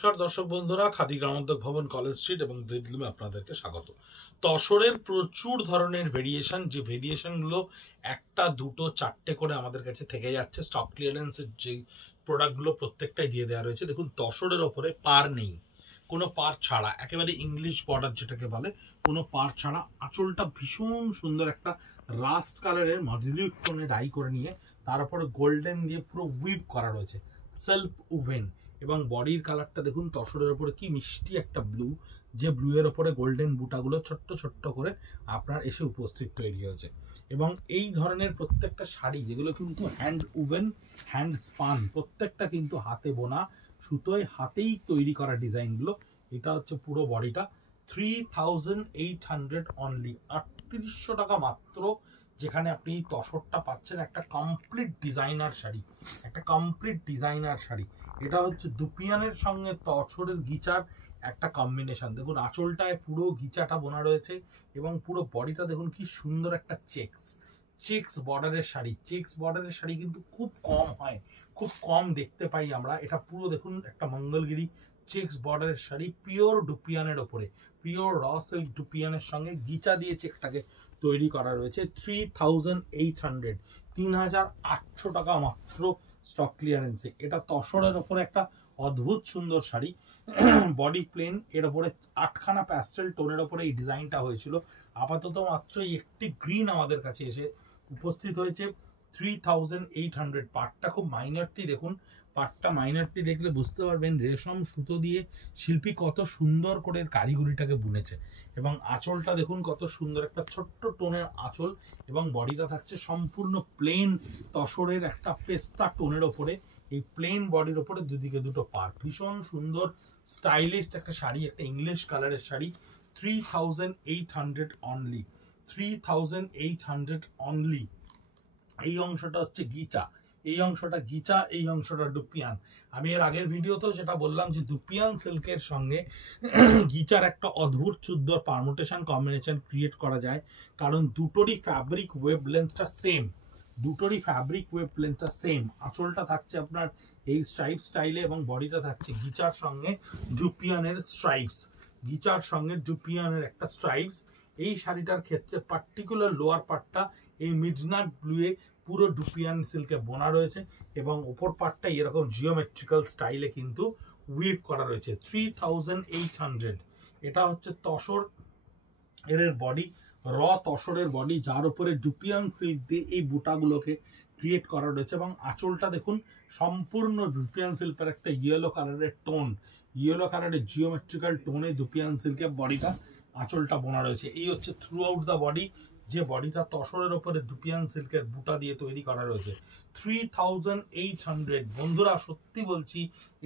নমস্কার দর্শক বন্ধুরা, খাদি গ্রামোদ্যোগ ভবন, কলেজ স্ট্রিট এবং ব্রেডলুমে আপনাদেরকে স্বাগত। তসরের প্রচুর ধরনের ভেরিয়েশন, যে ভেরিয়েশনগুলো একটা দুটো চারটে করে আমাদের কাছে থেকে যাচ্ছে। স্টক ক্লিয়ারেন্সের যে প্রোডাক্টগুলো প্রত্যেকটাই দিয়ে দেওয়া রয়েছে। দেখুন, তসরের ওপরে পার নেই, কোনো পার ছাড়া, একেবারে ইংলিশ বর্ডার যেটাকে বলে, কোনো পার ছাড়া। আঁচলটা ভীষণ সুন্দর একটা রাস্ট কালারের মডিউলিক টোনে ডাই করে নিয়ে তার উপরে গোল্ডেন দিয়ে পুরো উইভ করা রয়েছে, সেলফ উভেন। এবং বডির কালারটা দেখুন, তসরের ওপরে কি মিষ্টি একটা ব্লু, যে ব্লু এর ওপরে গোল্ডেন বুটাগুলো ছোট্ট ছোট্ট করে আপনার এসে উপস্থিত তৈরি হয়েছে। এবং এই ধরনের প্রত্যেকটা শাড়ি, যেগুলো কিন্তু হ্যান্ড উভেন, হ্যান্ড স্পান, প্রত্যেকটা কিন্তু হাতে বোনা সুতোয় হাতেই তৈরি করা ডিজাইনগুলো। এটা হচ্ছে পুরো বডিটা 3800 অনলি, 3800 টাকা মাত্র, যেখানে আপনি তসরটা পাচ্ছেন একটা কমপ্লিট ডিজাইনার শাড়ি, একটা কমপ্লিট ডিজাইনার শাড়ি। এটা হচ্ছে দুপিয়ানের সঙ্গে তসরের গিচার একটা কম্বিনেশন। দেখুন, আঁচলটায় পুরো গিচাটা বোনা রয়েছে এবং পুরো বডিটা দেখুন কি সুন্দর একটা চেক্স বর্ডারের শাড়ি। চেক্স বর্ডারের শাড়ি কিন্তু খুব কম হয়, খুব কম দেখতে পাই আমরা। এটা পুরো দেখুন একটা মঙ্গলগিরি চেক্স বর্ডারের শাড়ি, পিওর ডুপিয়ানের ওপরে, পিওর র সিল্ক ডুপিয়ানের সঙ্গে গিচা দিয়ে চেকটাকে তৈরি করা রয়েছে। 3800, 3800 টাকা মাত্র স্টক ক্লিয়ারেন্সে। এটা তসরের ওপরে একটা অদ্ভুত সুন্দর শাড়ি, বডি প্লেন, এর ওপরে 8খানা প্যাস্টেল টোনের ওপরে এই ডিজাইনটা হয়েছিল। আপাতত মাত্র একটি গ্রিন আমাদের কাছে এসে উপস্থিত হয়েছে। 3800, পাটটা খুব মাইনরটি দেখুন, পাটটা মাইনরটি দেখলে বুঝতে পারবেন রেশম সুতো দিয়ে শিল্পী কত সুন্দর করে কারিগরিটাকে বুনেছে। এবং আঁচলটা দেখুন কত সুন্দর একটা ছোট্ট টোনের আঁচল, এবং বডিটা থাকছে সম্পূর্ণ প্লেন তসরের একটা পেস্তা টোনের ওপরে। এই প্লেন বডির ওপরে দুদিকে দুটো পার, ভীষণ সুন্দর স্টাইলিস্ট একটা শাড়ি, একটা ইংলিশ কালারের শাড়ি। 3800 only, 3800 only. এই অংশটা হচ্ছে গিচা, এই অংশটা গিচা, এই অংশটা ডুপিয়ান। আমি এর আগের ভিডিওতেও যেটা বললাম যে দুপিয়ান সিল্কের সঙ্গে গিচার একটা অদ্ভুত সুন্দর পারমুটেশন কম্বিনেশন ক্রিয়েট করা যায়, কারণ দুটোরই ফ্যাব্রিক ওয়েভ লেন্থটা সেম, দুটোরই ফ্যাব্রিক ওয়েভ লেন্থটা সেম। আঁচলটা থাকছে আপনার এই স্ট্রাইপ স্টাইলে এবং বডিটা থাকছে গিচার সঙ্গে ডুপিয়ানের স্ট্রাইপস, গিচার সঙ্গে ডুপিয়ানের একটা স্ট্রাইপস। এই শাড়িটার ক্ষেত্রে পার্টিকুলার লোয়ার পার্টটা এই মিডনাট ব্লুয়ে পুরো ডুপিয়ান সিল্কে বোনা রয়েছে এবং ওপর পার্টটা এরকম জিওমেট্রিক্যাল স্টাইলে কিন্তু উইভ করা রয়েছে। 3800, এটা হচ্ছে তসর এর বডি, র তসরের বডি, যার উপরে ডুপিয়ান সিল্ক দিয়ে এই বুটাগুলোকে ক্রিয়েট করা রয়েছে। এবং আঁচলটা দেখুন সম্পূর্ণ ডুপিয়ান সিল্কের একটা ইয়েলো কালারের টোন, ইয়েলো কালারের জিওমেট্রিক্যাল টোনে ডুপিয়ান সিল্কের বডিটা, আঁচলটা বোনা রয়েছে। এই হচ্ছে থ্রু আউট দ্য বডি, যে বডিটা তসরের ওপরে ডুপিয়ান সিল্কের বুটা দিয়ে তৈরি করা রয়েছে। 3800 বন্ধুরা, সত্যি বলছি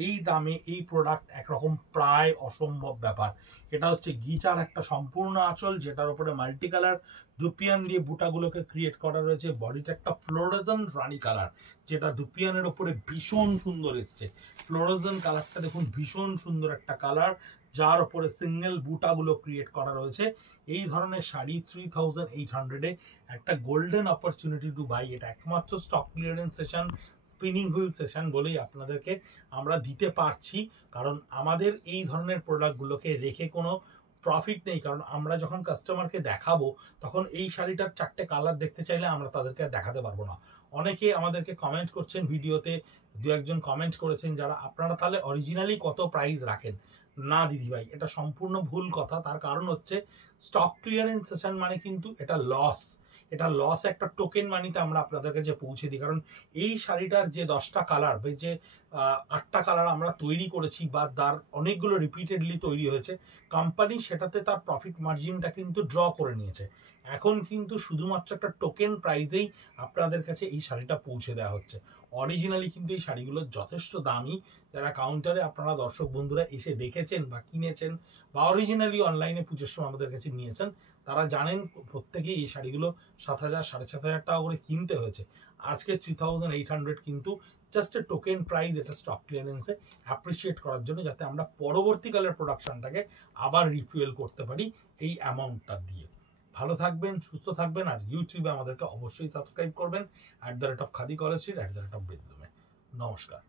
এই দামে এই প্রোডাক্ট একরকম প্রায় অসম্ভব ব্যাপার। এটা হচ্ছে গিচার একটা সম্পূর্ণ আঁচল, যেটার উপরে মাল্টি কালার ডুপিয়ান দিয়ে বুটাগুলোকে ক্রিয়েট করা রয়েছে। বডিটা একটা ফ্লোরোজেন্ট রানী কালার, যেটা ডুপিয়ানের ওপরে ভীষণ সুন্দর এসছে। ফ্লোরোজেন্ট কালারটা দেখুন, ভীষণ সুন্দর একটা কালার, যার উপরে সিঙ্গেল বুটাগুলো ক্রিয়েট করা রয়েছে। এই ধরনের শাড়ি 3800-এ একটা গোল্ডেন অপরচুনিটি টু বাই। এটা একমাত্র stock clearance session, spinning wheel session বলেই আপনাদেরকে আমরা দিতে পারছি, কারণ আমাদের এই ধরনের প্রোডাক্টগুলোকে রেখে কোনো প্রফিট নেই। কারণ আমরা যখন কাস্টমারকে দেখাবো তখন এই শাড়িটার 4টে কালার দেখতে চাইলে আমরা তাদেরকে দেখাতে পারবো না। অনেকে আমাদেরকে কমেন্ট করছেন ভিডিওতে, দু একজন কমেন্ট করেছেন যারা, আপনারা তাহলে অরিজিনালি কত প্রাইস রাখেন? না দিদিভাই, এটা সম্পূর্ণ ভুল কথা। তার কারণ হচ্ছে স্টক ক্লিয়ারেন্স সেশন মানে কিন্তু এটা লস, এটা লস একটা টোকেন মানিতে আমরা আপনাদের কাছে পৌঁছে দিই। কারণ এই শাড়িটার যে 10টা কালার, যে 8টা কালার আমরা তৈরি করেছি বা তার অনেকগুলো রিপিটেডলি তৈরি হয়েছে, কোম্পানি সেটাতে তার প্রফিট মার্জিনটা কিন্তু ড্র করে নিয়েছে। এখন কিন্তু শুধুমাত্র একটা টোকেন প্রাইজেই আপনাদের কাছে এই শাড়িটা পৌঁছে দেওয়া হচ্ছে। অরিজিনালি কিন্তু এই শাড়িগুলো যথেষ্ট দামি। যারা কাউন্টারে আপনারা দর্শক বন্ধুরা এসে দেখেছেন বা কিনেছেন বা অরিজিনালি অনলাইনে পুজোর সময় আমাদের কাছে নিয়েছেন, তারা জানেন প্রত্যেকেই এই শাড়িগুলো 7000, 7500 টাকা করে কিনতে হয়েছে। আজকে 3800 কিন্তু জাস্ট এ টোকেন প্রাইস, এটা স্টক ক্লিয়ারেন্সে অ্যাপ্রিসিয়েট করার জন্য, যাতে আমরা পরবর্তীকালের প্রোডাকশনটাকে আবার রিফুয়েল করতে পারি এই অ্যামাউন্টটা দিয়ে। ভালো থাকবেন, সুস্থ থাকবেন, আর ইউটিউবে আমাদেরকে অবশ্যই সাবস্ক্রাইব করবেন @খাদি কলেজ স্ট্রিট, @ব্রেডলুমে। নমস্কার।